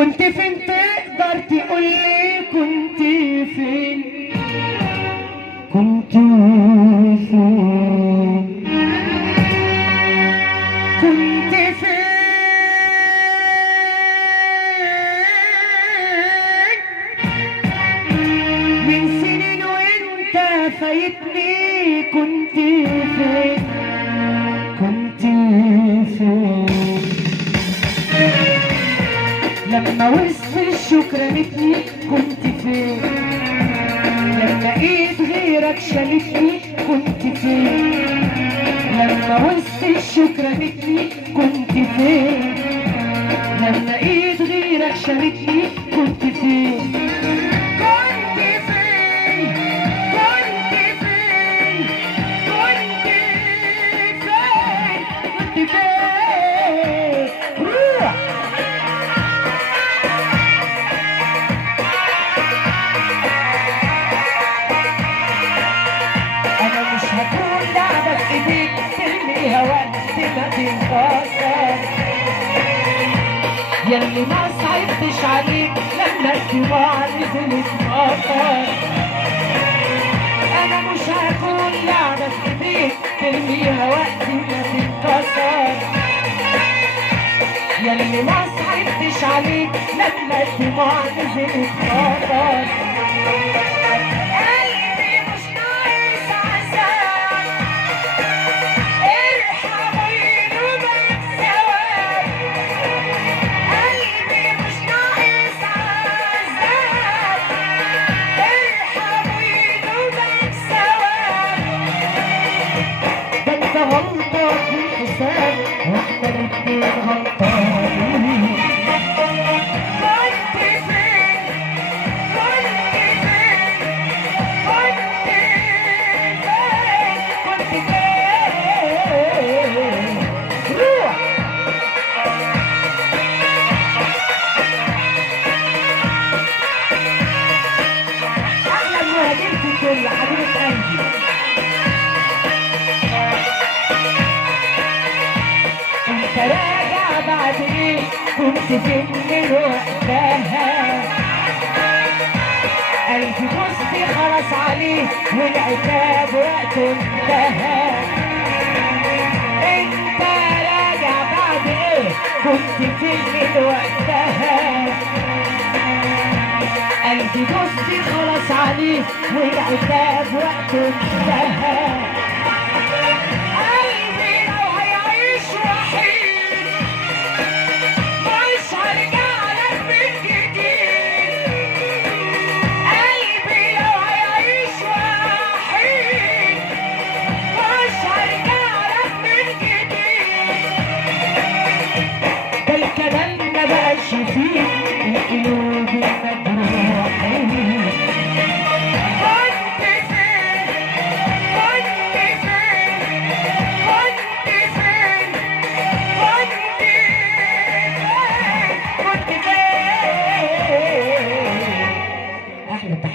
كنت فين تقدر تقولي كنت فين؟ كنت فين؟ كنت فين من سنين وانت فايتني؟ كنت فين؟ كنت فين لما وسط الشوك رمتني؟ كنت فين لما ايد غيرك شالتني؟ كنت فين لما وسط الشوك رمتني؟ كنت فين لما ايد غيرك شالتني؟ كنت فين؟ كنت فين؟ كنت فين؟ كنت فين؟ كنت فين؟ روح انا مش هكون لعبة في ايديك ترميها وقت ما تنكسر، ياللي ما صعبتش عليك لما الدموع نزلت مطر. انا مش هكون لعبة في ايديك ترميها وقت ما تنكسر، ياللي ما صعبتش عليك لما الدموع نزلت مطر. غلطة في الحساب واحنا الاتنين غلطانين. كنت فين؟ كنت فين؟ كنت فين؟ كنت فين؟ روح احلى المهاجرين في الدنيا حبيبة قلبي. راجع بعد ايه؟ كنت فين من وقتها؟ قلبي بصي خلاص عليه والعتاب وقته انتهى. انت راجع بعد ايه؟ كنت فين من وقتها؟ قلبي بصي خلاص عليه والعتاب وقته انتهى. فيه